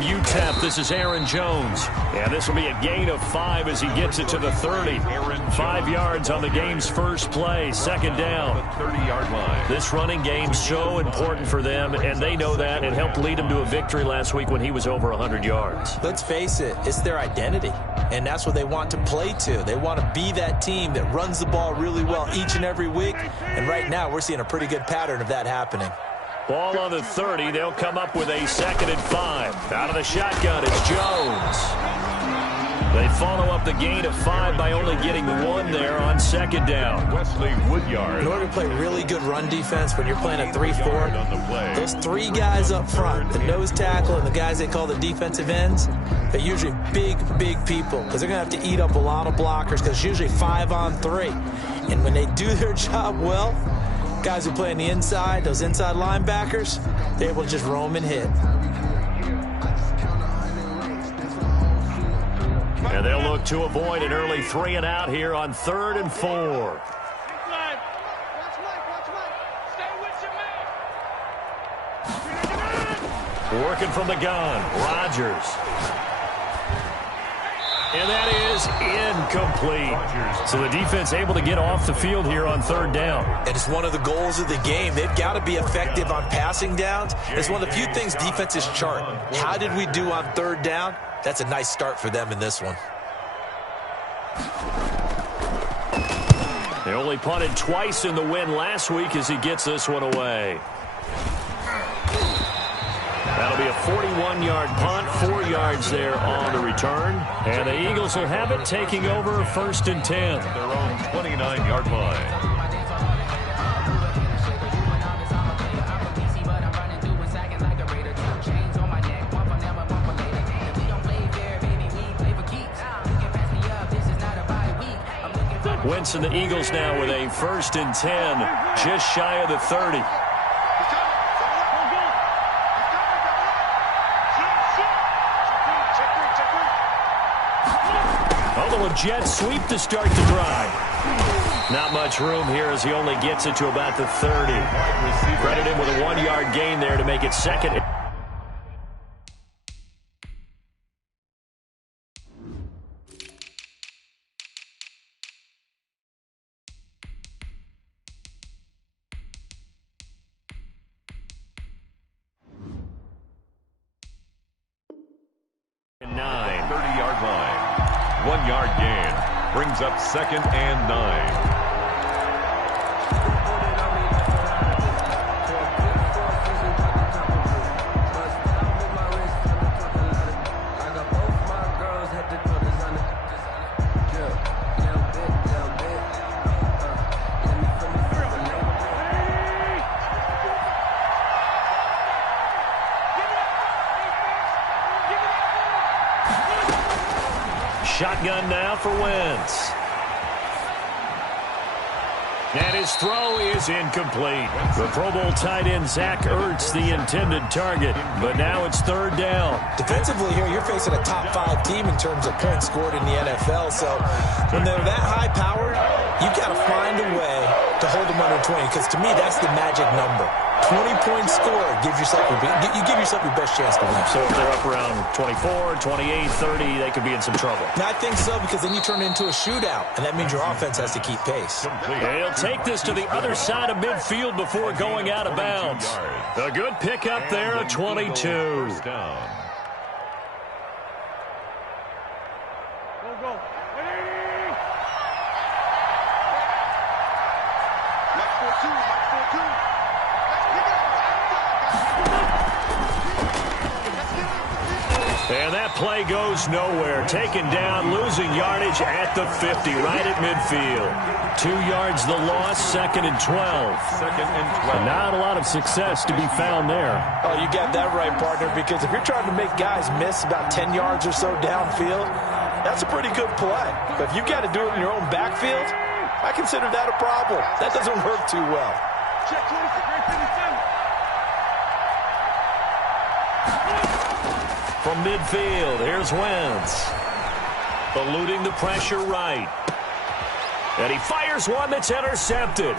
from UTEP, this is Aaron Jones. And this will be a gain of 5 as he gets it to the 30. 5 yards on the game's first play, second down. 30-yard line. This running game's so important for them, and they know that. It helped lead them to a victory last week when he was over 100 yards. Let's face it, it's their identity, and that's what they want to play to. They want to be that team that runs the ball really well each and every week, and right now we're seeing a pretty good pattern of that happening. Ball on the 30. They'll come up with a 2nd and 5. Out of the shotgun, it's Jones. They follow up the gain of 5 by only getting 1 there on 2nd down. Wesley Woodyard. In order to play really good run defense when you're playing a 3-4, those 3 guys up front, the nose tackle and the guys they call the defensive ends, they're usually big people because they're going to have to eat up a lot of blockers because it's usually 5 on 3. And when they do their job well, guys who play on the inside, those inside linebackers, they're able to just roam and hit. And they'll look to avoid an early 3 and out here on 3rd and 4. Working from the gun, Rodgers. And that is incomplete. So the defense able to get off the field here on 3rd down. And it's one of the goals of the game. They've got to be effective on passing downs. It's one of the few things defenses chart. How did we do on 3rd down? That's a nice start for them in this one. They only punted twice in the win last week as he gets this one away. That'll be a 41-yard punt, 4 yards there on the return. And the Eagles will have it, taking over 1st and 10. Their own 29-yard line. Wentz and the Eagles now with a 1st and 10, just shy of the 30. A little jet sweep to start the drive. Not much room here as he only gets it to about the 30. Credit him with a 1-yard gain there to make it 2nd. Brings up 2nd and 9. Shotgun now for Wentz. And his throw is incomplete. The Pro Bowl tight end Zach Ertz, the intended target. But now it's 3rd down. Defensively here, you're facing a top 5 team in terms of points scored in the NFL. So when they're that high-powered, you've got to find a way to hold them under 20. Because to me, that's the magic number. 20-point score gives yourself you give yourself your best chance to win. So if they're up around 24, 28, 30, they could be in some trouble. And I think so, because then you turn it into a shootout, and that means your offense has to keep pace. He'll take this to the other side of midfield before going out of bounds. A good pickup there at 22. And that play goes nowhere. Taken down, losing yardage at the 50, right at midfield. 2 yards the loss, 2nd and 12. 2nd and 12. Not a lot of success to be found there. Oh, you got that right, partner, because if you're trying to make guys miss about 10 yards or so downfield, that's a pretty good play. But if you got to do it in your own backfield, I consider that a problem. That doesn't work too well. Check 22. From midfield, here's Wentz. Eluding the pressure right. And he fires one that's intercepted.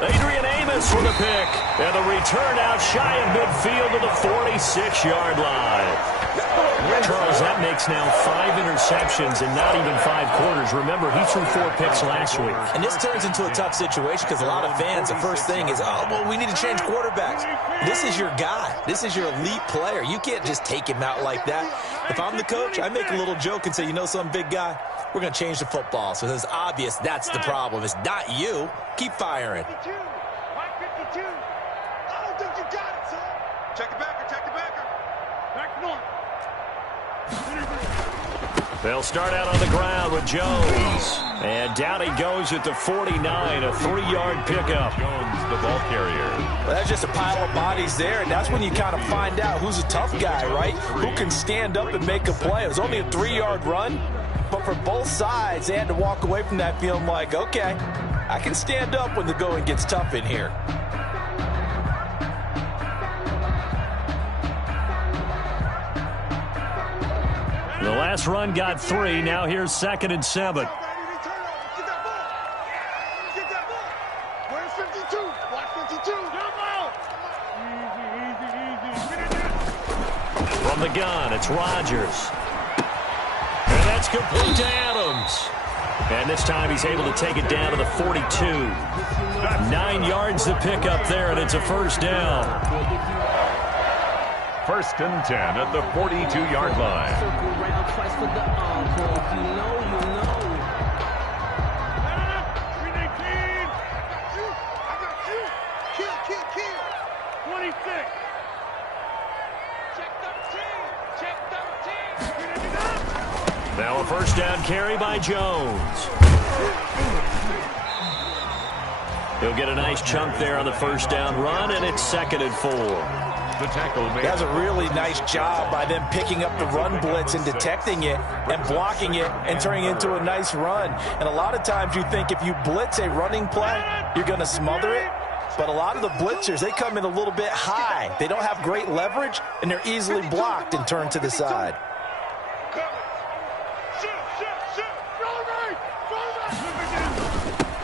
Adrian Amos with a pick. And the return out shy of midfield to the 46-yard line. Charles, that makes now 5 interceptions in not even 5 quarters. Remember, he threw 4 picks last week. And this turns into a tough situation because a lot of fans, the first thing is, oh, well, we need to change quarterbacks. This is your guy. This is your elite player. You can't just take him out like that. If I'm the coach, I make a little joke and say, you know some big guy, we're going to change the football. So it's obvious that's the problem. It's not you. Keep firing. 52. 52. I don't think you got it, son. Check the backer. Check the backer. Back north. They'll start out on the ground with Jones. And down he goes at the 49, a 3-yard pickup. Jones, the ball carrier. Well, that's just a pile of bodies there, and that's when you kind of find out who's a tough guy, right? Who can stand up and make a play. It was only a 3-yard run, but for both sides, they had to walk away from that feeling like, okay, I can stand up when the going gets tough in here. The last run got 3. Now here's 2nd and 7. Get that ball. Where's 52? Watch 52. Easy. From the gun, it's Rodgers. And that's complete to Adams. And this time he's able to take it down to the 42. 9 yards to pick up there, and it's a first down. 1st and 10 at the 42-yard line. Now a first down carry by Jones. He'll get a nice chunk there on the first down run, and it's 2nd and 4. The tackle made. That's a really nice job by them picking up the run blitz and detecting it and blocking it and turning it into a nice run. And a lot of times you think if you blitz a running play, you're going to smother it. But a lot of the blitzers, they come in a little bit high. They don't have great leverage, and they're easily blocked and turned to the side.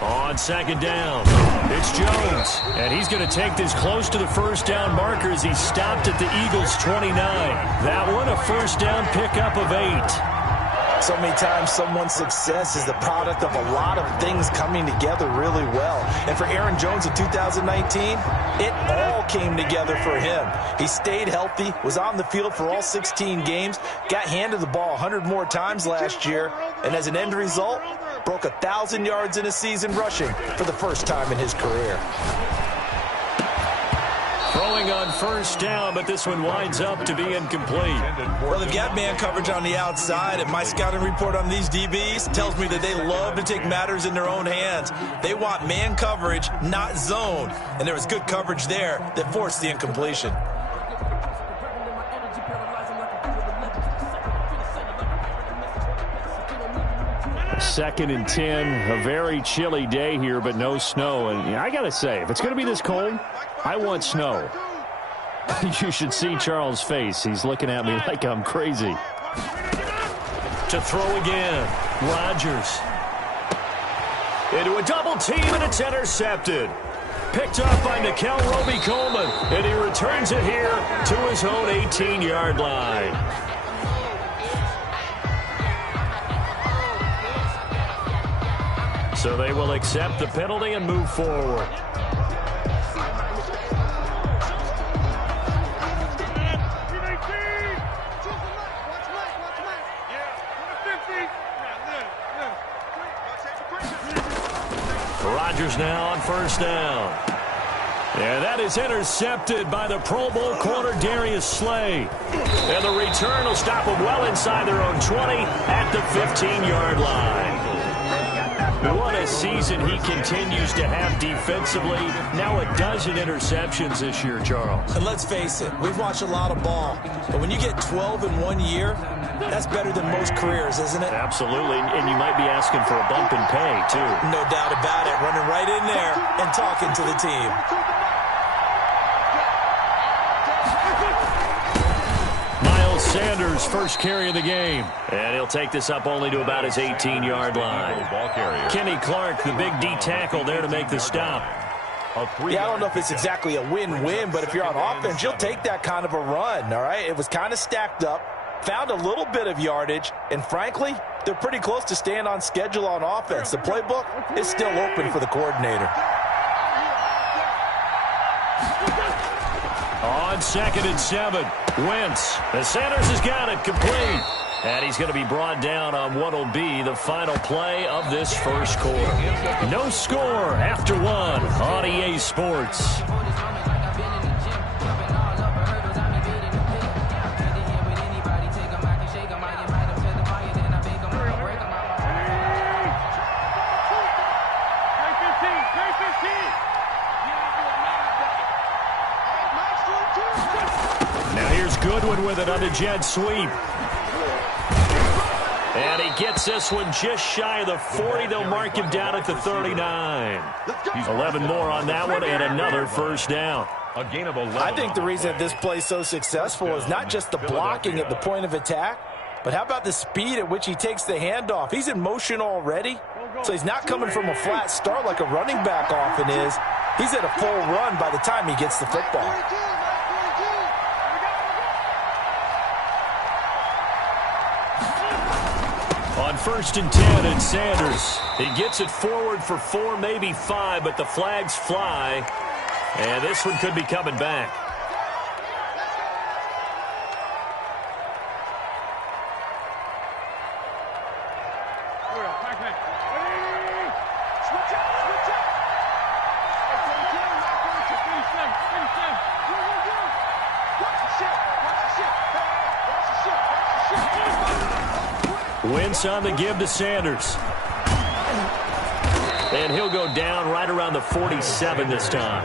On 2nd down, it's Jones. And he's going to take this close to the first down marker as he stopped at the Eagles' 29. That one, a first down pickup of 8. So many times someone's success is the product of a lot of things coming together really well. And for Aaron Jones in 2019, it all came together for him. He stayed healthy, was on the field for all 16 games, got handed the ball 100 more times last year, and as an end result, broke 1,000 yards in a season rushing for the first time in his career. Throwing on first down, but this one winds up to be incomplete. Well, they've got man coverage on the outside, and my scouting report on these DBs tells me that they love to take matters in their own hands. They want man coverage, not zone, and there was good coverage there that forced the incompletion. 2nd and 10, a very chilly day here, but no snow. And I got to say, if it's going to be this cold, I want snow. You should see Charles' face. He's looking at me like I'm crazy. To throw again, Rodgers. Into a double team, and it's intercepted. Picked up by Nikel Roby-Coleman, and he returns it here to his own 18-yard line. So they will accept the penalty and move forward. Rodgers now on first down. And that is intercepted by the Pro Bowl corner Darius Slay. And the return will stop them well inside their own 20 at the 15-yard line. What a season he continues to have defensively. Now 12 interceptions this year, Charles. And let's face it, we've watched a lot of ball. But when you get 12 in 1 year, that's better than most careers, isn't it? Absolutely, and you might be asking for a bump in pay, too. No doubt about it. Running right in there and talking to the team. Sanders' first carry of the game. And he'll take this up only to about his 18-yard line. Ball carrier. Kenny Clark, the big D tackle there to make the stop. Yeah, I don't know if it's exactly a win-win, but if you're on offense, you'll take that kind of a run, all right? It was kind of stacked up. found a little bit of yardage, and frankly, they're pretty close to staying on schedule on offense. The playbook is still open for the coordinator. On 2nd and 7, Wentz. The Sanders has got it complete. And he's going to be brought down on what will be the final play of this first quarter. No score after 1 on EA Sports. Goodwin with it on the jet sweep. And he gets this one just shy of the 40. They'll mark him down at the 39. 11 more on that one and another first down. A gain of 11. I think the reason that this play is so successful is not just the blocking at the point of attack, but how about the speed at which he takes the handoff? He's in motion already, so he's not coming from a flat start like a running back often is. He's at a full run by the time he gets the football. On 1st and 10, and Sanders. He gets it forward for 4, maybe 5, but the flags fly. And this one could be coming back. Wentz on the give to Sanders. And he'll go down right around the 47 this time.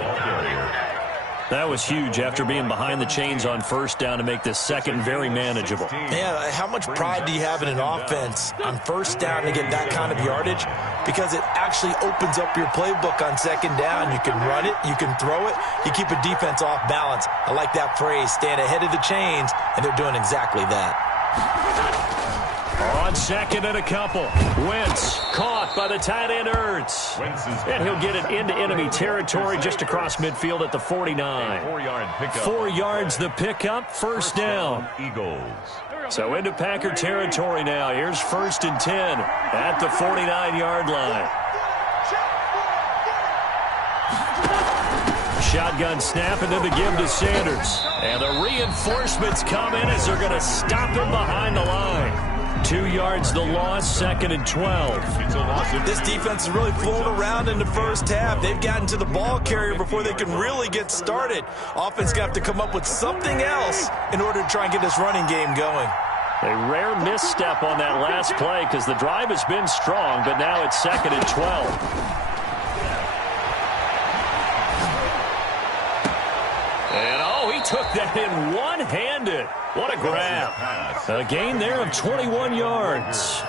That was huge after being behind the chains on 1st down to make this second very manageable. Yeah, how much pride do you have in an offense on 1st down to get that kind of yardage? Because it actually opens up your playbook on 2nd down. You can run it, you can throw it, you keep a defense off balance. I like that phrase, staying ahead of the chains, and they're doing exactly that. On 2nd and a couple. Wentz caught by the tight end Ertz. And he'll get it into enemy territory just across midfield at the 49. 4 yards the pickup, 1st down. Eagles. So into Packer territory now. Here's 1st and 10 at the 49-yard line. Shotgun snap and then the give to Sanders. And the reinforcements come in as they're going to stop him behind the line. 2 yards the loss, 2nd and 12. This defense is really flown around in the 1st half. They've gotten to the ball carrier before they can really get started. Offense got to come up with something else in order to try and get this running game going. A rare misstep on that last play because the drive has been strong, but now it's 2nd and 12. And he took that in one-handed. What a grab. A gain there of 21 yards.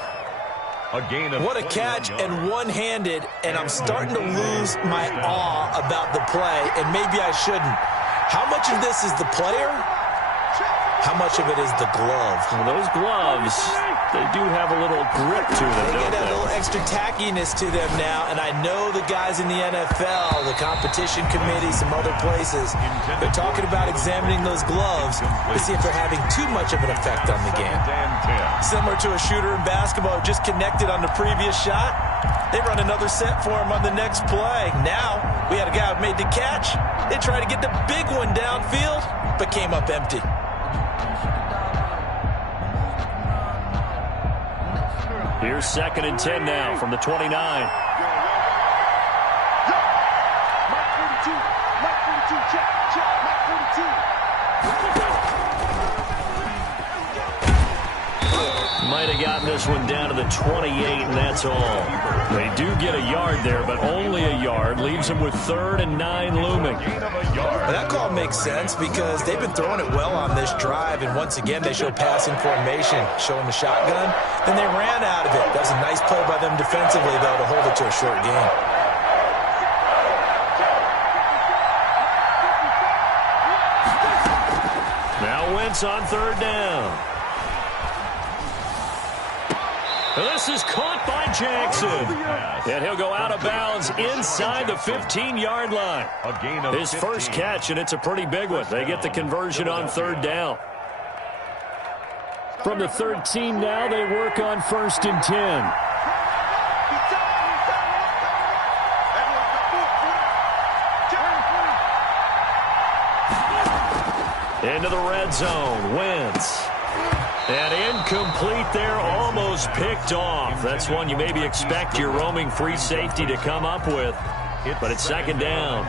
What a catch and one-handed, and I'm starting to lose my awe about the play, and maybe I shouldn't. How much of this is the player? How much of it is the glove? Well, those gloves, they do have a little grip to them, They don't get a they? little extra tackiness to them now, and I know the guys in the NFL, the competition committee, some other places, they're talking about examining those gloves to see if they're having too much of an effect on the game. Similar to a shooter in basketball who just connected on the previous shot, they run another set for him on the next play. Now, we had a guy who made the catch. They tried to get the big one downfield, but came up empty. Here's 2nd and 10 now from the 29. Mike 42, check, Mike 42. Might have gotten this one down to the 28, and that's all. They do get a yard there, but only a yard. Leaves them with 3rd and 9 looming. That call makes sense because they've been throwing it well on this drive, and once again they show passing formation, showing the shotgun. Then they ran out of it. That was a nice play by them defensively, though, to hold it to a short game. Now Wentz on 3rd down. This is caught by Jackson. And he'll go out of bounds inside the 15-yard line. His first catch, and it's a pretty big one. They get the conversion on 3rd down. From the 13 now, they work on 1st and 10. Into the red zone, Wentz. And incomplete there, almost picked off. That's one you maybe expect your roaming free safety to come up with, but it's 2nd down.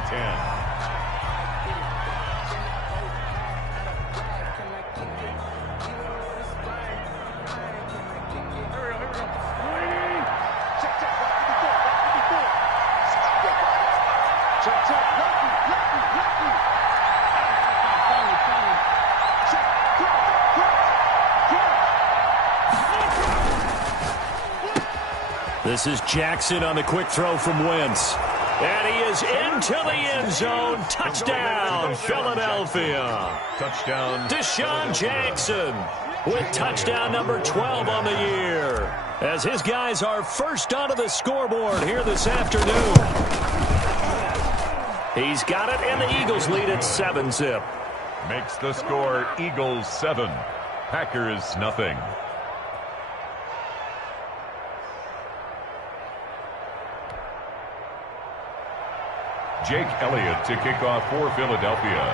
This is Jackson on the quick throw from Wentz. And he is into the end zone. Touchdown, Philadelphia. Touchdown. Deshaun Jackson with touchdown number 12 on the year, as his guys are first onto the scoreboard here this afternoon. He's got it, and the Eagles lead at 7-zip. Makes the score Eagles 7, Packers nothing. Jake Elliott to kick off for Philadelphia.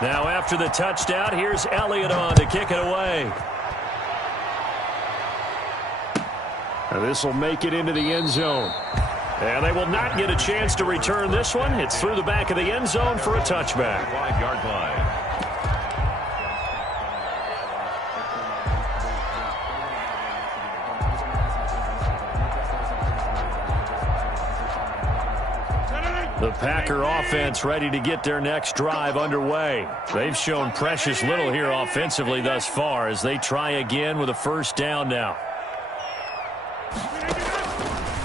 Now after the touchdown, here's Elliott on to kick it away. And this will make it into the end zone. And they will not get a chance to return this one. It's through the back of the end zone for a touchback. 5-yard line. The Packer offense ready to get their next drive underway. They've shown precious little here offensively thus far as they try again with a 1st down now.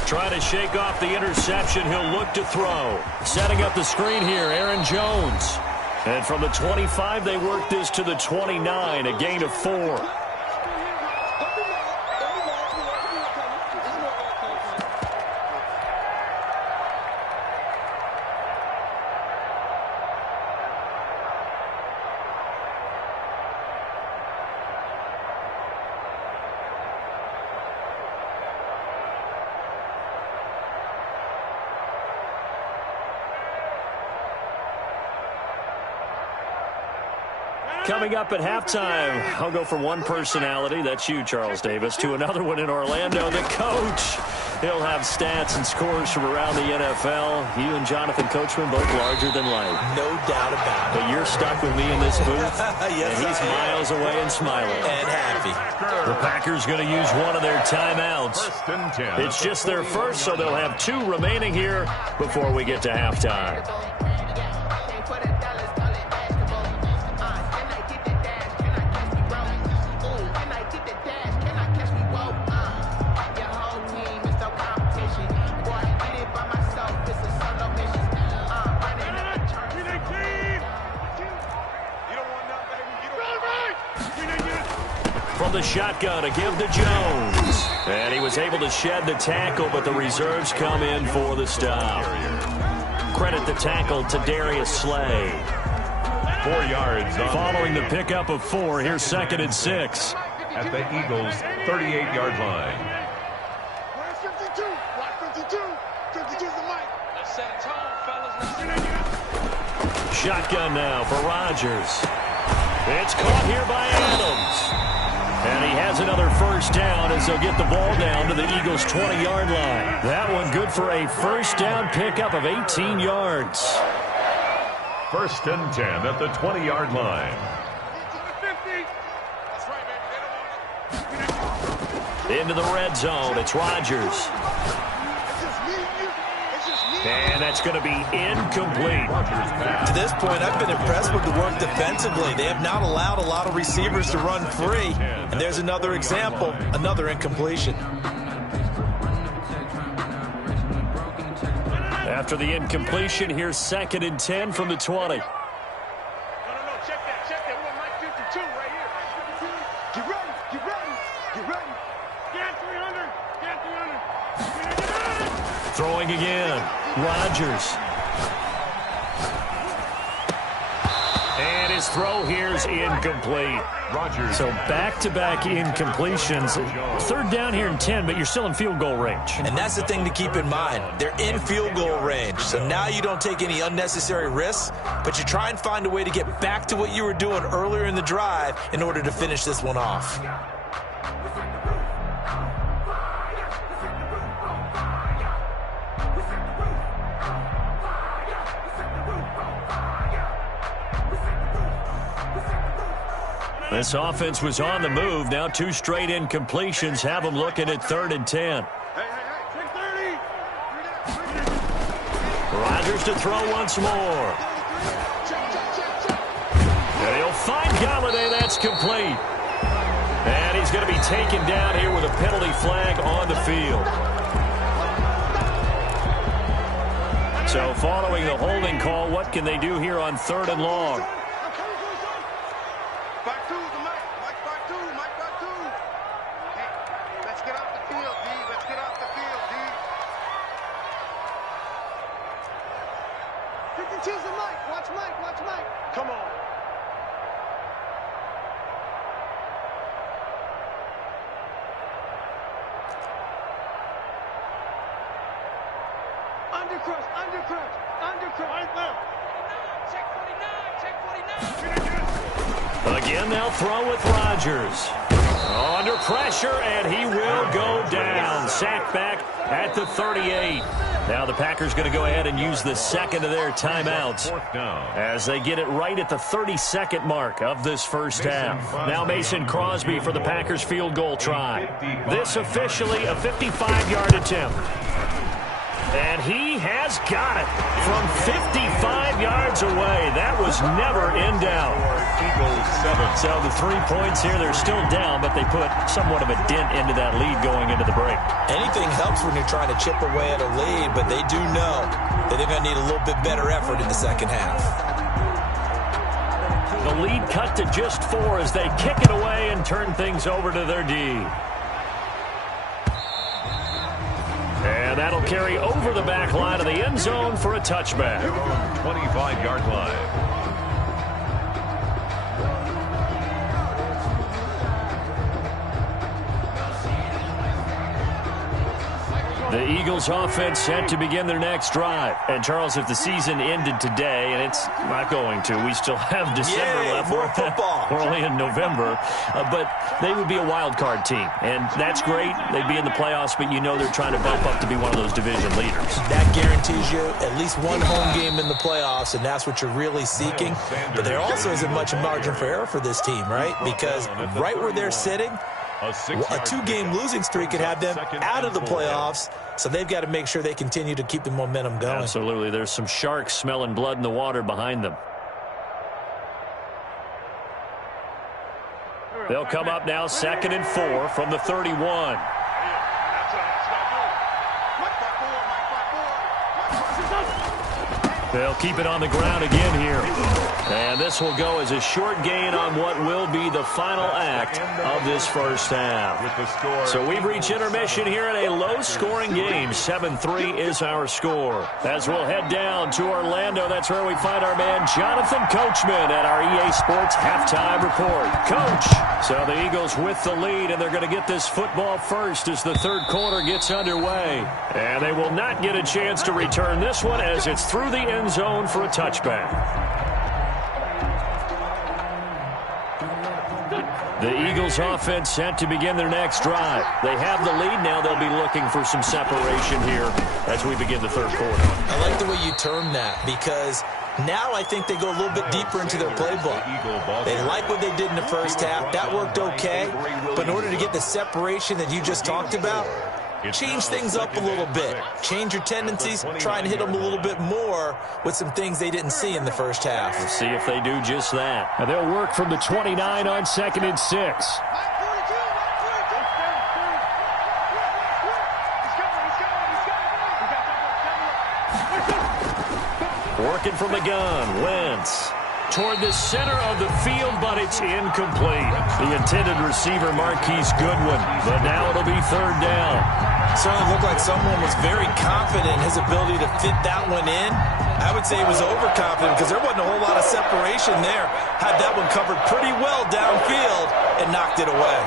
Trying to shake off the interception, he'll look to throw. Setting up the screen here, Aaron Jones. And from the 25, they work this to the 29, a gain of 4. Coming up at halftime, I'll go from one personality, that's you, Charles Davis, to another one in Orlando, the coach. He'll have stats and scores from around the NFL. You and Jonathan Coachman both larger than life. No doubt about it. But you're stuck with me in this booth, yes, and he's miles away and smiling. And happy. The Packers going to use one of their timeouts. 1st and 10. It's just their first, so they'll have 2 remaining here before we get to halftime. From the shotgun, a give to Jones. And he was able to shed the tackle, but the reserves come in for the stop. Credit the tackle to Darius Slay. 4 yards. Following the pickup of 4, here's 2nd and 6. At the Eagles' 38-yard line. Where's 52? Watch 52. 52's the mic. Let's set a tone, fellas. Shotgun now for Rodgers. It's caught here by Adams. And he has another 1st down as they'll get the ball down to the Eagles' 20-yard line. That one good for a 1st down pickup of 18 yards. 1st and 10 at the 20-yard line. Into the red zone, it's Rodgers. And that's going to be incomplete. To this point, I've been impressed with the work defensively. They have not allowed a lot of receivers to run free. And there's another example, another incompletion. After the incompletion, here's 2nd and 10 from the 20. No, check that. We want Mike 52 right here. Get ready. Get 300. Throwing again. Rodgers. his throw here's incomplete. Rodgers. So back-to-back incompletions. Third down here and 10, but you're still in field goal range. And that's the thing to keep in mind. They're in field goal range. So now you don't take any unnecessary risks, but you try and find a way to get back to what you were doing earlier in the drive in order to finish this one off. This offense was on the move. Now 2 straight incompletions have them looking at 3rd and 10. Rodgers to throw once more. They'll find Galladay. That's complete. And he's going to be taken down here with a penalty flag on the field. So following the holding call, what can they do here on 3rd and long? Come on. Undercrush. Right now. Check 49. Again, they'll throw with Rodgers. Under pressure, and he will go down. Sacked back at the 38. Now the Packers going to go ahead and use the second of their timeouts as they get it right at the 32nd mark of this first half. Now Mason Crosby for the Packers field goal try. This officially a 55-yard attempt. And he has got it from 55 yards away. That was never in doubt. So the 3 points here, they're still down, but they put somewhat of a dent into that lead going into the break. Anything helps when you're trying to chip away at a lead, but they do know that they're going to need a little bit better effort in the second half. The lead cut to just 4 as they kick it away and turn things over to their D. And that'll carry over the back line of the end zone for a touchback. 25-yard line. The Eagles offense set to begin their next drive. And, Charles, if the season ended today, and it's not going to, we still have December left. More football. We're only in November. But they would be a wild card team. And that's great. They'd be in the playoffs, but you know they're trying to bump up to be one of those division leaders. That guarantees you at least one home game in the playoffs, and that's what you're really seeking. But there also isn't much margin for error for this team, right? Because right where they're sitting, a 2-game losing streak could have them out of the playoffs, so they've got to make sure they continue to keep the momentum going. Absolutely. There's some sharks smelling blood in the water behind them. They'll come up now 2nd and 4 from the 31. They'll keep it on the ground again here. And this will go as a short gain on what will be the final act of this first half. So we've reached intermission here in a low-scoring game. 7-3 is our score. As we'll head down to Orlando, that's where we find our man Jonathan Coachman at our EA Sports Halftime Report. Coach, so the Eagles with the lead, and they're going to get this football first as the third quarter gets underway. And they will not get a chance to return this one as it's through the end zone for a touchback. The Eagles offense set to begin their next drive. They have the lead now. They'll be looking for some separation here as we begin the third quarter. I like the way you term that because now I think they go a little bit deeper into their playbook. They like what they did in the first half. That worked okay. But in order to get the separation that you just talked about, change things up a little bit. Change your tendencies. Try and hit them a little bit more with some things they didn't see in the first half. We'll see if they do just that. And they'll work from the 29 on 2nd and 6. Working from the gun. Wentz toward the center of the field, but it's incomplete. The intended receiver, Marquise Goodwin, but now it'll be third down. Certainly looked like someone was very confident in his ability to fit that one in. I would say he was overconfident because there wasn't a whole lot of separation there. Had that one covered pretty well downfield and knocked it away.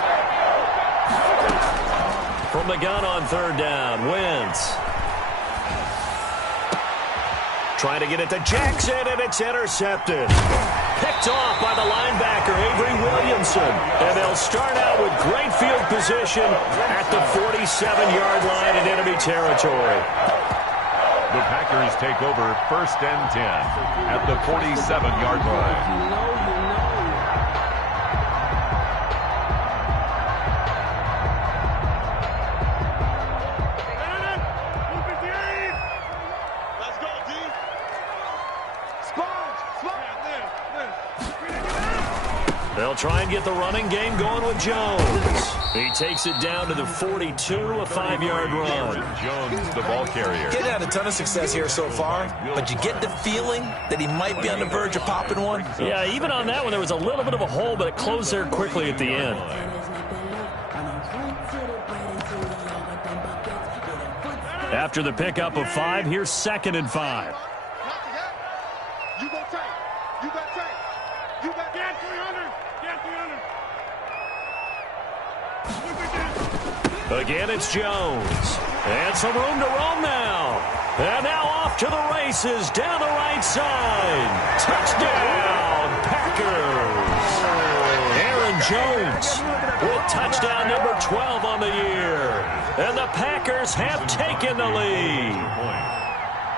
From the gun on third down, Wentz. Trying to get it to Jackson, and it's intercepted. Picked off by the linebacker, Avery Williamson. And they'll start out with great field position at the 47-yard line in enemy territory. The Packers take over 1st and 10 at the 47-yard line. They'll try and get the running game going with Jones. He takes it down to the 42, a 5-yard run. Jones, the ball carrier. Getting had a ton of success here so far, but you get the feeling that he might be on the verge of popping one. Yeah, even on that one, there was a little bit of a hole, but it closed there quickly at the end. After the pickup of 5, here's 2nd and 5. You go tight. You got tight. You got 300. Again, it's Jones. And some room to roam now. And now off to the races down the right side. Touchdown, Packers. Aaron Jones with touchdown number 12 on the year. And the Packers have taken the lead.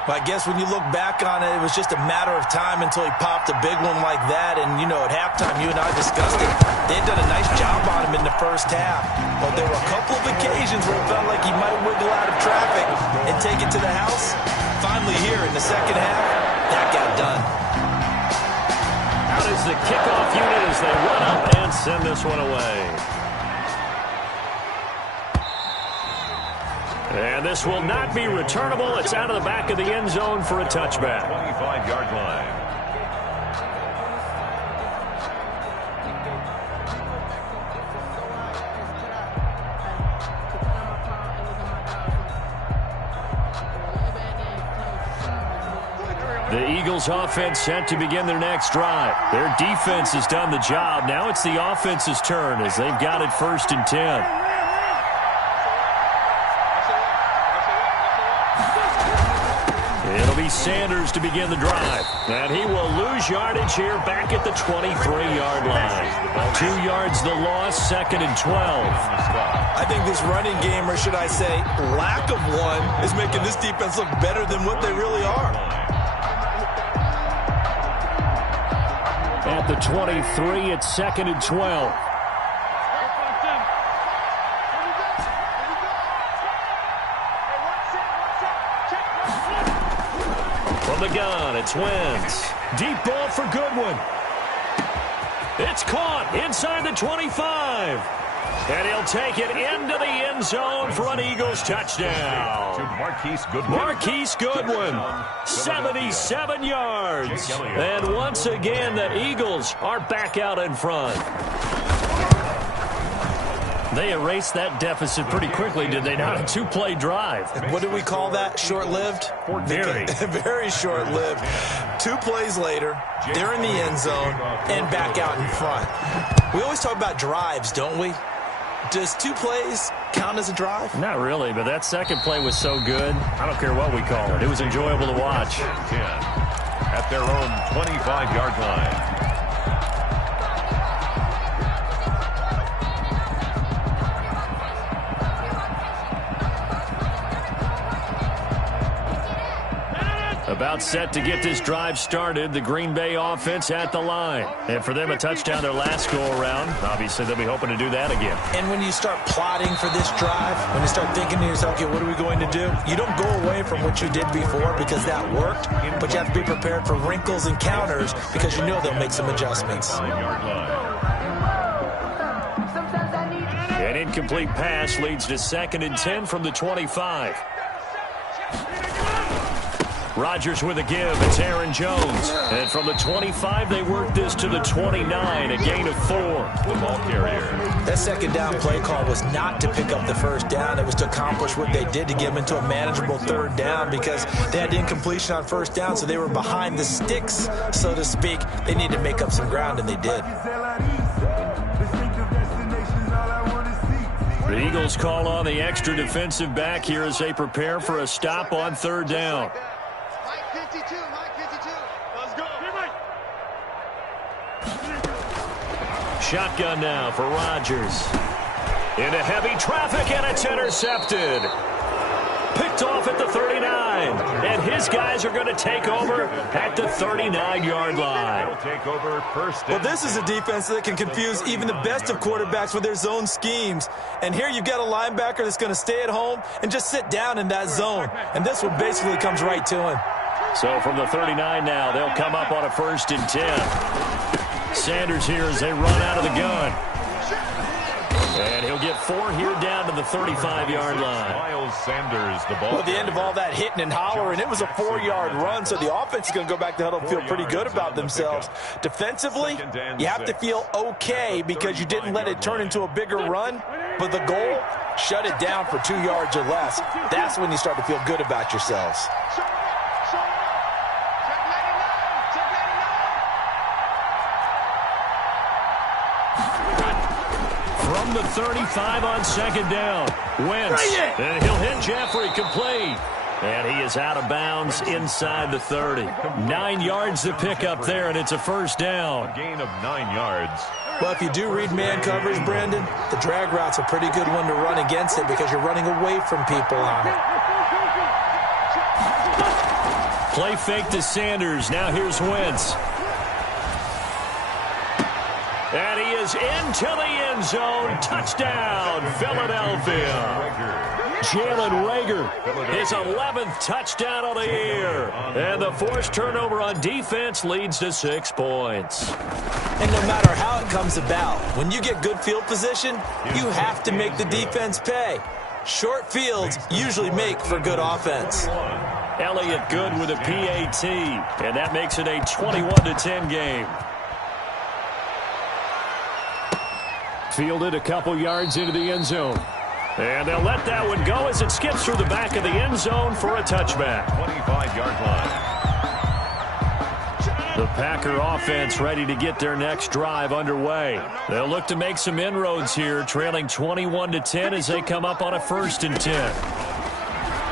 I guess when you look back on it, it was just a matter of time until he popped a big one like that. And, you know, at halftime, you and I discussed it. They had done a nice job on him in the first half. But there were a couple of occasions where it felt like he might wiggle out of traffic and take it to the house. Finally here in the second half, that got done. Out is the kickoff unit as they run up and send this one away. And this will not be returnable. It's out of the back of the end zone for a touchback. 25-yard line. The Eagles offense set to begin their next drive. Their defense has done the job. Now it's the offense's turn as they've got it 1st and 10. It'll be Sanders to begin the drive. And he will lose yardage here back at the 23-yard line. 2 yards the loss, 2nd and 12. I think this running game, or should I say lack of one, is making this defense look better than what they really are. At the 23, it's 2nd and 12. From the gun, it's Wentz. Deep ball for Goodwin. It's caught inside the 25. And he'll take it into the end zone for an Eagles touchdown. To Marquise Goodwin. Marquise Goodwin, 77 yards. And once again, the Eagles are back out in front. They erased that deficit pretty quickly, did they not? A 2-play drive. What do we call that? Short-lived? Very. Very short-lived. 2 plays later, they're in the end zone and back out in front. We always talk about drives, don't we? Does 2 plays count as a drive? Not really, but that second play was so good. I don't care what we call it. It was enjoyable to watch. 10 at their own 25-yard line. About set to get this drive started, the Green Bay offense at the line. And for them, a touchdown their last go-around. Obviously, they'll be hoping to do that again. And when you start plotting for this drive, when you start thinking to yourself, okay, what are we going to do? You don't go away from what you did before because that worked, but you have to be prepared for wrinkles and counters because you know they'll make some adjustments. An incomplete pass leads to 2nd and 10 from the 25. Rodgers with a give. It's Aaron Jones. And from the 25, they work this to the 29, a gain of 4. The ball carrier. That second down play call was not to pick up the first down. It was to accomplish what they did to get them into a manageable third down because they had incompletion on first down, so they were behind the sticks, so to speak. They needed to make up some ground, and they did. The Eagles call on the extra defensive back here as they prepare for a stop on third down. Mike 52, Mike 52. Let's go. Shotgun now for Rodgers. Into heavy traffic, and it's intercepted. Picked off at the 39. And his guys are going to take over at the 39-yard line. Take over first. Well, this is a defense that can confuse even the best of quarterbacks with their zone schemes. And here you've got a linebacker that's going to stay at home and just sit down in that zone. And this one basically comes right to him. So from the 39 now, they'll come up on a 1st and 10. Sanders here as they run out of the gun. And he'll get 4 here down to the 35-yard line. Miles Sanders, the ball. Well, at the end of all that hitting and hollering, it was a 4-yard run, so the offense is going to go back to huddle and feel pretty good about themselves. Defensively, you have to feel okay because you didn't let it turn into a bigger run, but the goal, shut it down for 2 yards or less. That's when you start to feel good about yourselves. From the 35 on 2nd down. Wentz. And he'll hit Jeffrey complete. And he is out of bounds inside the 30. 9 yards to pick up there, and it's a 1st down. A gain of 9 yards. Well, if you do read man coverage, Brandon, the drag route's a pretty good one to run against it because you're running away from people on it. Play fake to Sanders. Now here's Wentz. And he is into the end zone. Touchdown, Philadelphia. Jalen Reagor, his 11th touchdown of the year. And the forced turnover on defense leads to 6 points. And no matter how it comes about, when you get good field position, you have to make the defense pay. Short fields usually make for good offense. Elliott good with a PAT, and that makes it a 21-10 game. Fielded a couple yards into the end zone. And they'll let that one go as it skips through the back of the end zone for a touchback. 25-yard line. The Packer offense ready to get their next drive underway. They'll look to make some inroads here, trailing 21-10 as they come up on a 1st and 10.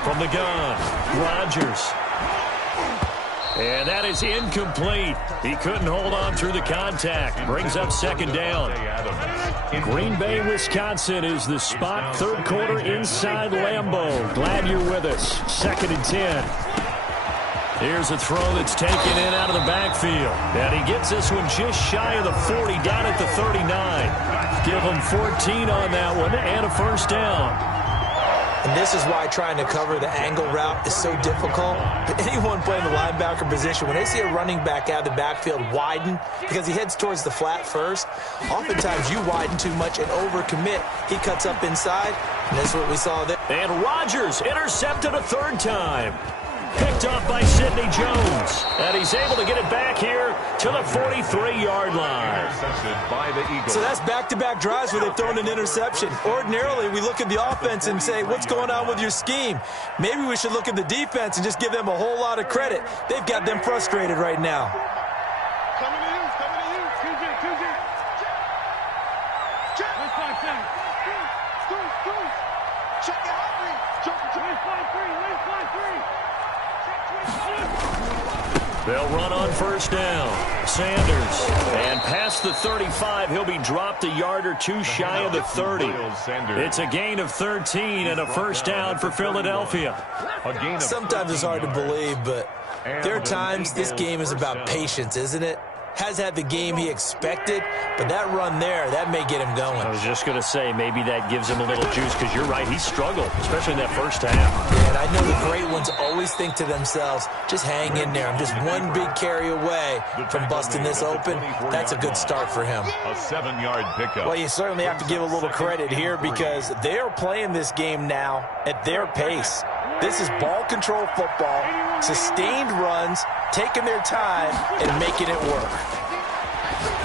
From the gun, Rodgers. And that is incomplete. He couldn't hold on through the contact. Brings up 2nd down. Green Bay, Wisconsin is the spot. 3rd quarter inside Lambeau. Glad you're with us. 2nd and 10. Here's a throw that's taken in out of the backfield. And he gets this one just shy of the 40, down at the 39. Give him 14 on that one and a 1st down. And this is why trying to cover the angle route is so difficult. But anyone playing the linebacker position, when they see a running back out of the backfield widen, because he heads towards the flat first, oftentimes you widen too much and overcommit. He cuts up inside, and that's what we saw there. And Rodgers intercepted a 3rd time. Picked off by Sidney Jones. And he's able to get it back here to the 43-yard line. Intercepted by the Eagles. So that's back-to-back drives where they've thrown an interception. Ordinarily, we look at the offense and say, what's going on with your scheme? Maybe we should look at the defense and just give them a whole lot of credit. They've got them frustrated right now. Coming to you, coming to you. 2G. Check. Let's find thing. Check it out. Let's find 3. They'll run on 1st down. Sanders. And past the 35, he'll be dropped a yard or 2 shy of the 30. It's a gain of 13 and a 1st down for Philadelphia. Sometimes it's hard to believe, but there are times this game is about patience, isn't it? Has had the game he expected, but that run there, that may get him going. I was just going to say, maybe that gives him a little juice, because you're right, he struggled, especially in that 1st half. Yeah, and I know the great ones always think to themselves, just hang in there. I'm just one big carry away from busting this open. That's a good start for him. A 7-yard pickup. Well, you certainly have to give a little credit here because they're playing this game now at their pace. This is ball control football, sustained runs, taking their time, and making it work.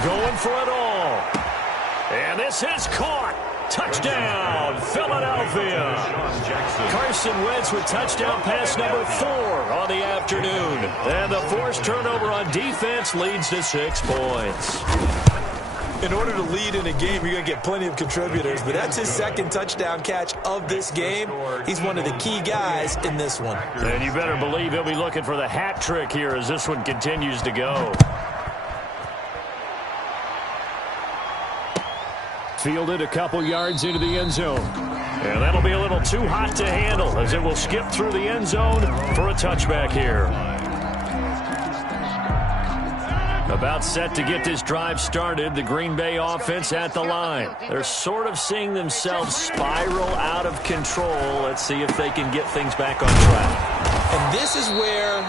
Going for it all. And this is caught. Touchdown, Philadelphia. Carson Wentz with touchdown pass number 4 on the afternoon. And the forced turnover on defense leads to 6 points. In order to lead in a game, you're going to get plenty of contributors, but that's his second touchdown catch of this game. He's one of the key guys in this one. And you better believe he'll be looking for the hat trick here as this one continues to go. Fielded a couple yards into the end zone. And that'll be a little too hot to handle as it will skip through the end zone for a touchback here. About set to get this drive started, the Green Bay offense at the line. They're sort of seeing themselves spiral out of control. Let's see if they can get things back on track. And this is where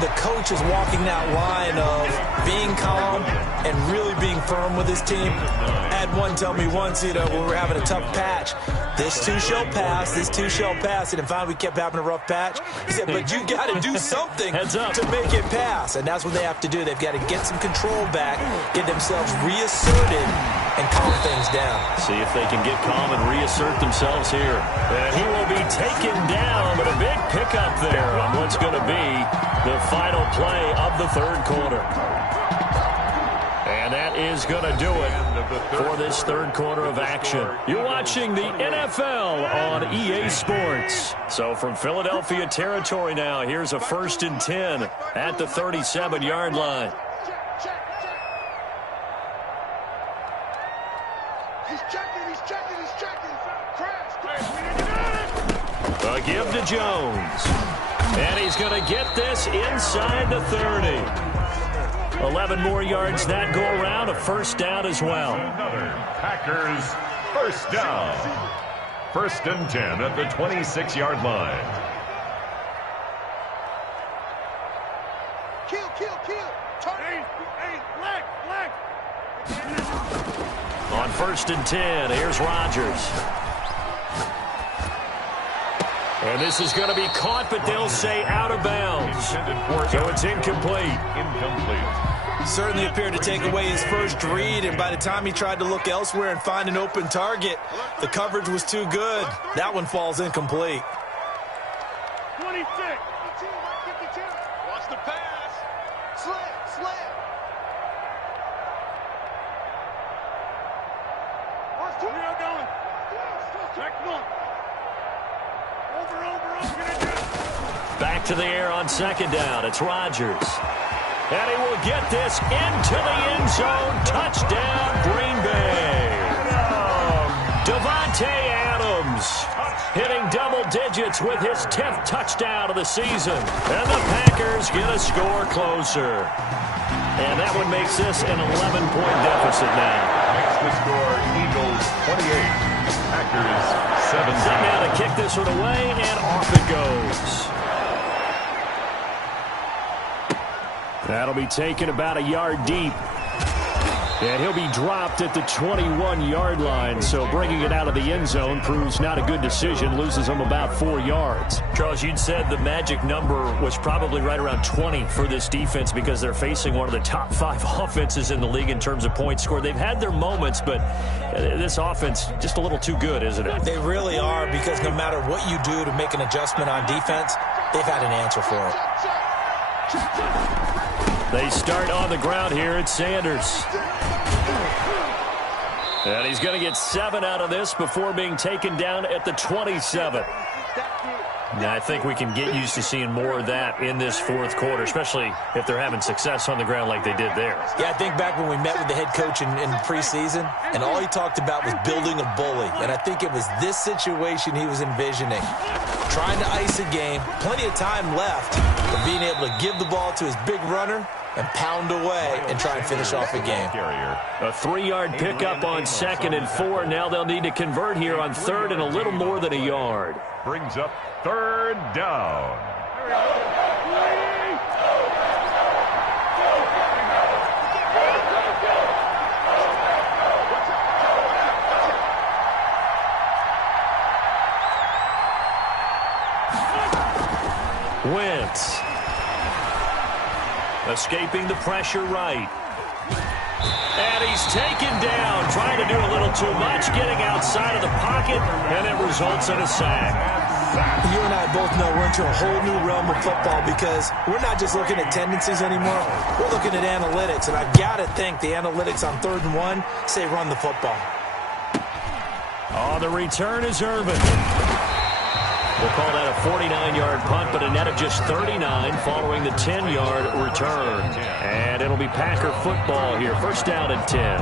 the coach is walking that line of being calm and really being firm with his team. I had one tell me once, when we were having a tough patch, this too shall pass, this too shall pass. And finally we kept having a rough patch. He said, but you got to do something to make it pass. And that's what they have to do. They've got to get some control back, get themselves reasserted, and calm things down. See if they can get calm and reassert themselves here. And he will be taken down, but a big pickup there on what's going to be the final play of the third quarter. And that is going to do it for this third quarter of action. You're watching the NFL on EA Sports. So from Philadelphia territory now, here's a 1st and 10 at the 37-yard line. He's checking. A give to Jones. And he's going to get this inside the 30. 11 more yards that go around, a first down as well. Another Packers first down. 1st and 10 at the 26-yard line. Kill. Turn. Leg. On 1st and 10, here's Rodgers. And this is going to be caught, but they'll say out of bounds. So it's incomplete. Certainly appeared to take away his first read, and by the time he tried to look elsewhere and find an open target, the coverage was too good. That one falls incomplete. 26. 52. Watch the pass. Slam. Watch 2. Going. Check 1. Over. Back to the air on 2nd down. It's Rodgers. And he will get this into the end zone. Touchdown, Green Bay. Davante Adams hitting double digits with his 10th touchdown of the season. And the Packers get a score closer. And that one makes this an 11-point deficit now. Makes the score Eagles 28, Packers 17. Now to kick this one away, and off it goes. That'll be taken about a yard deep. And he'll be dropped at the 21-yard line. So bringing it out of the end zone proves not a good decision. Loses him about 4 yards. Charles, you'd said the magic number was probably right around 20 for this defense because they're facing one of the top 5 offenses in the league in terms of points scored. They've had their moments, but this offense just a little too good, isn't it? They really are, because no matter what you do to make an adjustment on defense, they've had an answer for it. They start on the ground here. It's Sanders. And he's going to get 7 out of this before being taken down at the 27. Now, I think we can get used to seeing more of that in this fourth quarter, especially if they're having success on the ground like they did there. Yeah, I think back when we met with the head coach in preseason, and all he talked about was building a bully. And I think it was this situation he was envisioning. Trying to ice a game, plenty of time left, but being able to give the ball to his big runner and pound away and try and finish off a game. A 3-yard pickup on 2nd and 4. Now they'll need to convert here on 3rd and a little more than a yard. Brings up 3rd down. defense. Escaping the pressure right. And he's taken down, trying to do a little too much, getting outside of the pocket, and it results in a sack. You and I both know we're into a whole new realm of football because we're not just looking at tendencies anymore. We're looking at analytics, and I've got to think the analytics on 3rd and 1 say run the football. On the return is Irvin. We'll call that a 49-yard punt, but a net of just 39 following the 10-yard return. And it'll be Packer football here. First down and 10.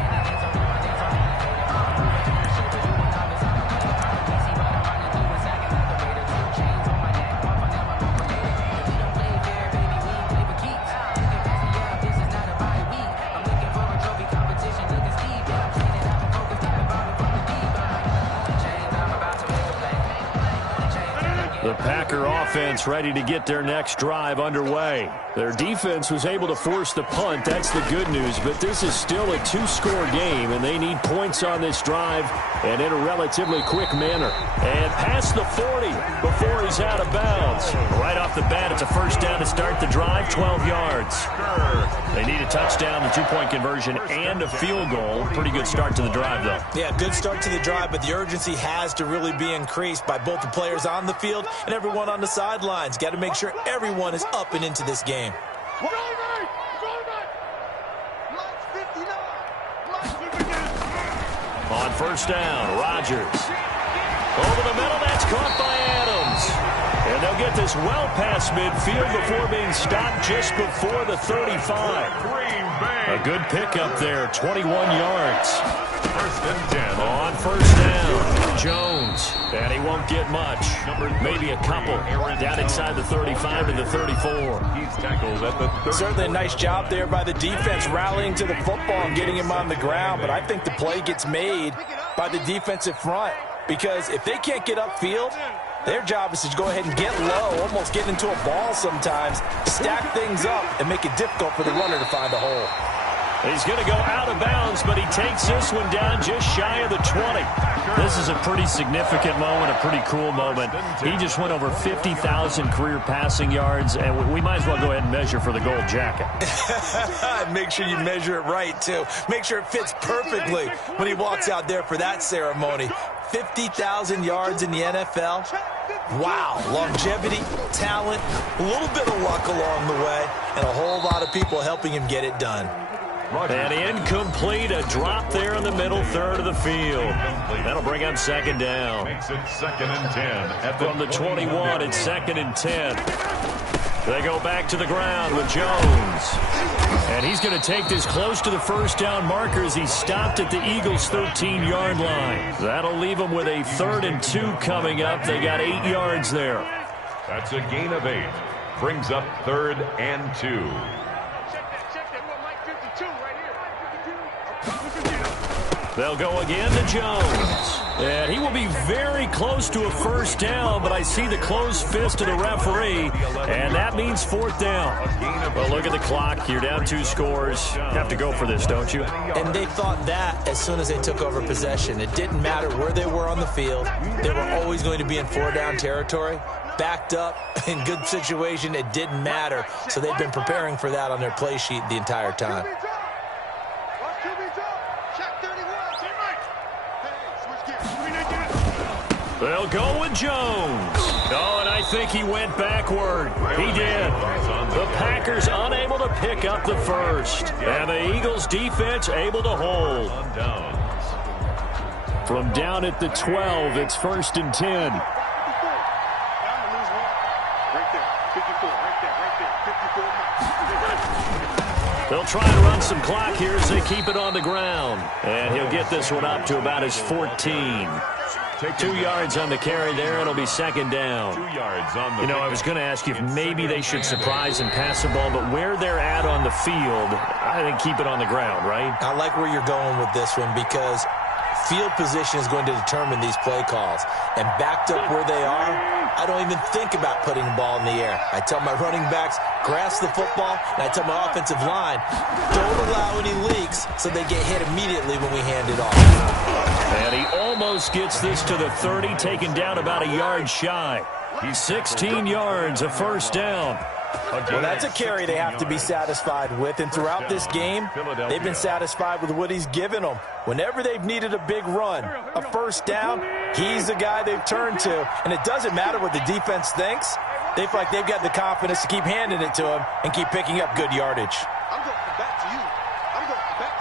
The Packer offense ready to get their next drive underway. Their defense was able to force the punt. That's the good news. But this is still a 2-score game, and they need points on this drive and in a relatively quick manner. And past the 40 before he's out of bounds. Right off the bat, it's a first down to start the drive, 12 yards. They need a touchdown, the 2-point conversion, and a field goal. Pretty good start to the drive, though. Yeah, good start to the drive, but the urgency has to really be increased by both the players on the field and everyone on the sidelines. Got to make sure everyone is up and into this game. On first down, Rodgers. Over the middle, that's caught by Adams. And they'll get this well past midfield before being stopped just before the 35. A good pickup there, 21 yards. First and 10. On first down, Jones. And he won't get much. Maybe a couple. Down inside the 35 to the 34. He's tackled at the 30. Certainly a nice job there by the defense rallying to the football and getting him on the ground. But I think the play gets made by the defensive front. Because if they can't get upfield, their job is to go ahead and get low, almost get into a ball sometimes, stack things up, and make it difficult for the runner to find a hole. He's going to go out of bounds, but he takes this one down just shy of the 20. This is a pretty significant moment, a pretty cool moment. He just went over 50,000 career passing yards, and we might as well go ahead and measure for the gold jacket. Make sure you measure it right, too. Make sure it fits perfectly when he walks out there for that ceremony. 50,000 yards in the NFL. Wow, longevity, talent, a little bit of luck along the way, and a whole lot of people helping him get it done. And incomplete, a drop there in the middle third of the field. That'll bring up second down. Makes it 2nd and 10. From the 21, it's 2nd and 10. They go back to the ground with Jones. And he's going to take this close to the first down marker as he stopped at the Eagles' 13-yard line. That'll leave them with a 3rd and 2 coming up. They got 8 yards there. That's a gain of 8. Brings up 3rd and 2. They'll go again to Jones. And he will be very close to a first down, but I see the closed fist of the referee, and that means 4th down. Well, look at the clock. You're down 2 scores. Have to go for this, don't you? And they thought that as soon as they took over possession. It didn't matter where they were on the field. They were always going to be in 4-down territory. Backed up, in good situation, it didn't matter. So they've been preparing for that on their play sheet the entire time. They'll go with Jones. Oh, and I think he went backward. He did. The Packers unable to pick up the first. And the Eagles defense able to hold. From down at the 12, it's 1st and 10. They'll try and run some clock here as they keep it on the ground. And he'll get this one up to about his 14. 2 yards on the carry there. It'll be 2nd down. 2 yards on the You know, I was going to ask you if maybe they should surprise and pass the ball, but where they're at on the field, I think keep it on the ground, right? I like where you're going with this one because field position is going to determine these play calls. And backed up where they are, I don't even think about putting the ball in the air. I tell my running backs, grasp the football, and I tell my offensive line, don't allow any leaks so they get hit immediately when we hand it off. And he almost gets this to the 30, taken down about a yard shy. He's 16 yards, a first down. Well, that's a carry they have to be satisfied with, and throughout this game, they've been satisfied with what he's given them. Whenever they've needed a big run, a first down, he's the guy they've turned to, and it doesn't matter what the defense thinks. They feel like they've got the confidence to keep handing it to him and keep picking up good yardage. I'm going back to you. I'm going back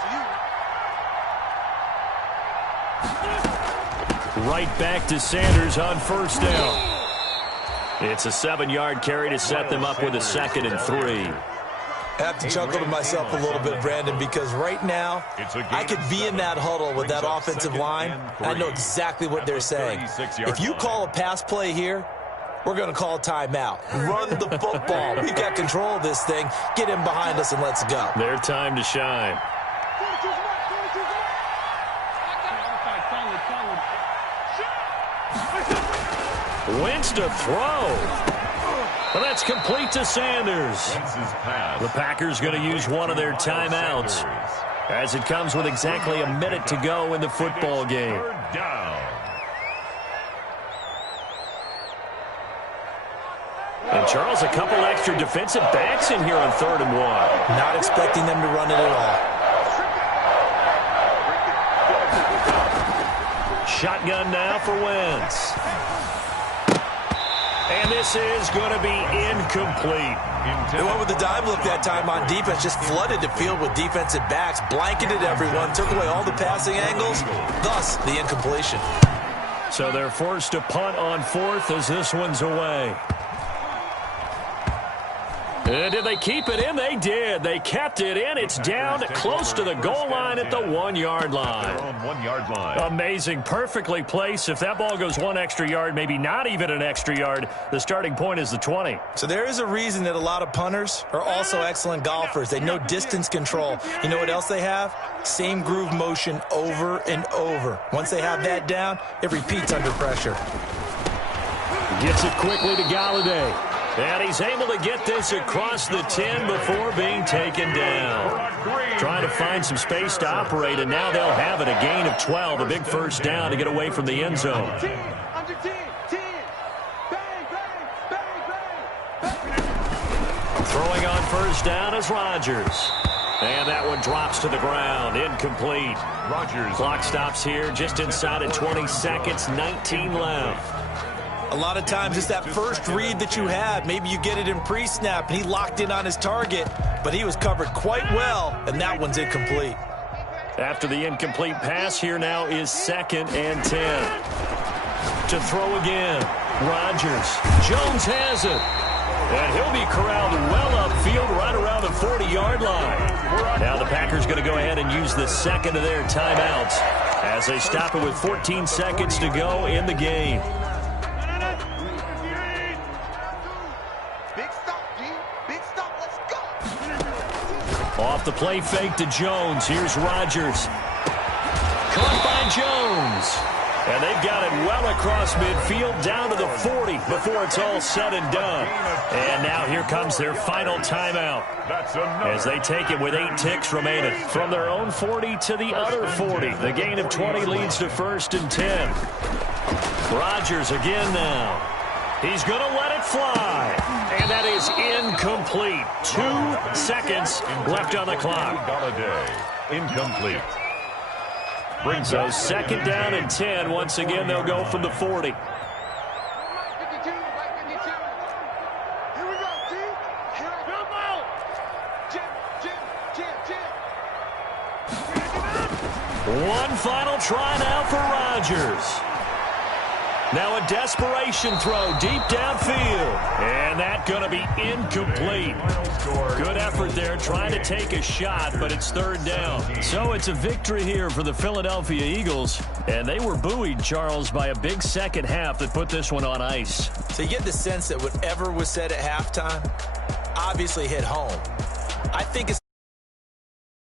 to you. Right back to Sanders on first down. It's a 7-yard carry to set them up with a 2nd and 3. I have to chuckle to myself a little bit, Brandon, because right now I could be in that huddle with that offensive line, and I know exactly what they're saying. If you call a pass play here, we're going to call a timeout. Run the football. We've got control of this thing. Get him behind us and let's go. Their time to shine. Wentz to throw. Well, that's complete to Sanders. The Packers going to use one of their timeouts as it comes with exactly a minute to go in the football game. And Charles, a couple extra defensive backs in here on 3rd and 1. Not expecting them to run it at all. Shotgun now for Wentz. And this is going to be incomplete. They went with the dime look that time on defense, just flooded the field with defensive backs, blanketed everyone, took away all the passing angles, thus the incompletion. So they're forced to punt on 4th as this one's away. And did they keep it in? They did. They kept it in. It's down close to the goal line at the 1-yard line. Amazing. Perfectly placed. If that ball goes 1 extra yard, maybe not even an extra yard, the starting point is the 20. So there is a reason that a lot of punters are also excellent golfers. They know distance control. You know what else they have? Same groove motion over and over. Once they have that down, it repeats under pressure. Gets it quickly to Galladay. And he's able to get this across the 10 before being taken down. Trying to find some space to operate, and now they'll have it. A gain of 12, a big first down to get away from the end zone. Throwing on first down is Rodgers. And that one drops to the ground. Incomplete. Rodgers. Clock stops here just inside of 20 seconds, 19 left. A lot of times it's that first read that you have. Maybe you get it in pre-snap, and he locked in on his target, but he was covered quite well, and that one's incomplete. After the incomplete pass, here now is 2nd and 10. To throw again. Rodgers. Jones has it. And he'll be corralled well upfield right around the 40-yard line. Now the Packers going to go ahead and use the 2nd of their timeouts as they stop it with 14 seconds to go in the game. Off the play fake to Jones. Here's Rodgers. Caught by Jones. And they've got it well across midfield down to the 40 before it's all said and done. And now here comes their final timeout as they take it with 8 ticks remaining. From their own 40 to the other 40. The gain of 20 leads to 1st and 10. Rodgers again now. He's going to let it fly. And that is incomplete. 2 seconds left on the clock. Incomplete. So 2nd down and 10. Once again, they'll go from the 40. Here we go, T. Come on. Jim. One final try now for Rodgers. Now a desperation throw deep downfield. And that going to be incomplete. Good effort there trying to take a shot, but it's 3rd down. So it's a victory here for the Philadelphia Eagles. And they were buoyed, Charles, by a big second half that put this one on ice. So you get the sense that whatever was said at halftime obviously hit home. I think it's